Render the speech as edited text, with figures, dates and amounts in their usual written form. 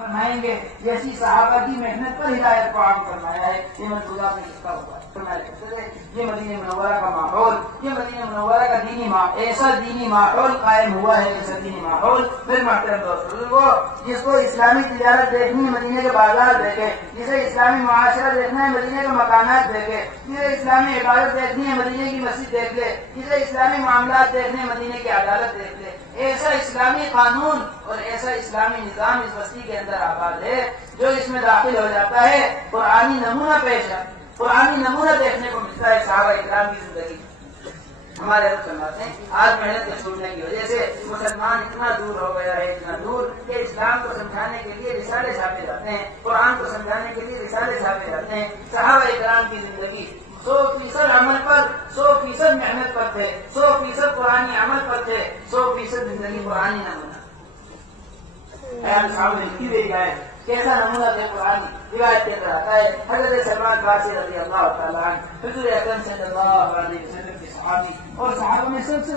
فرمائیں گے جیسی صحابہ کی محنت پر ہدایت کو عام فرمایا ہے. یہ ملفوظات میں کس کا ہوا ہے؟ یہ مدینہ منورہ کا ماحول، یہ مدینہ منورہ کا دینی ایسا دینی ماحول قائم ہوا ہے، ایسا دینی ماحول. پھر محترم دوستوں، جس کو اسلامی تجارت دیکھنی ہے مدینہ کے بازار دیکھے، جسے اسلامی معاشرہ دیکھنا ہے مدینہ کے مکانات دیکھے، جسے اسلامی عبادت دیکھنی ہے مدینہ کی مسجد دیکھ لے، جسے اسلامی معاملات دیکھنے مدینہ کی عدالت دیکھ لے. ایسا اسلامی قانون اور ایسا اسلامی نظام اس بستی کے اندر آباد ہے جو اس میں داخل ہو جاتا ہے قرآنی نمونہ پیش ہے، قرآنی نمونہ دیکھنے کو ملتا ہے صحابہ اکرام کی زندگی. ہمارے رب فرماتے ہیں آج محنت کے چھوٹنے کی وجہ سے مسلمان اتنا دور ہو گیا ہے، اتنا دور کہ اسلام کو سمجھانے کے لیے رسالے چھاپے جاتے ہیں، قرآن کو سمجھانے کے لیے رسالے چھاپے جاتے ہیں. صحابہ اکرام کی زندگی 100% عمل پر، 100% محنت پر تھے، 100% قرآنی عمل پر تھے، 100% زندگی قرآنی نمونہ. صاحب نے لکھی ہوئی ہے کیسا نمونہ تھے قرآن روایت کے اندر آتا ہے. حضرت سلمان فارسی رضی اللہ تعالیٰ عنہ حضور اکرم صلی اللہ علیہ وسلم کے صحابی اور صحابہ میں سب سے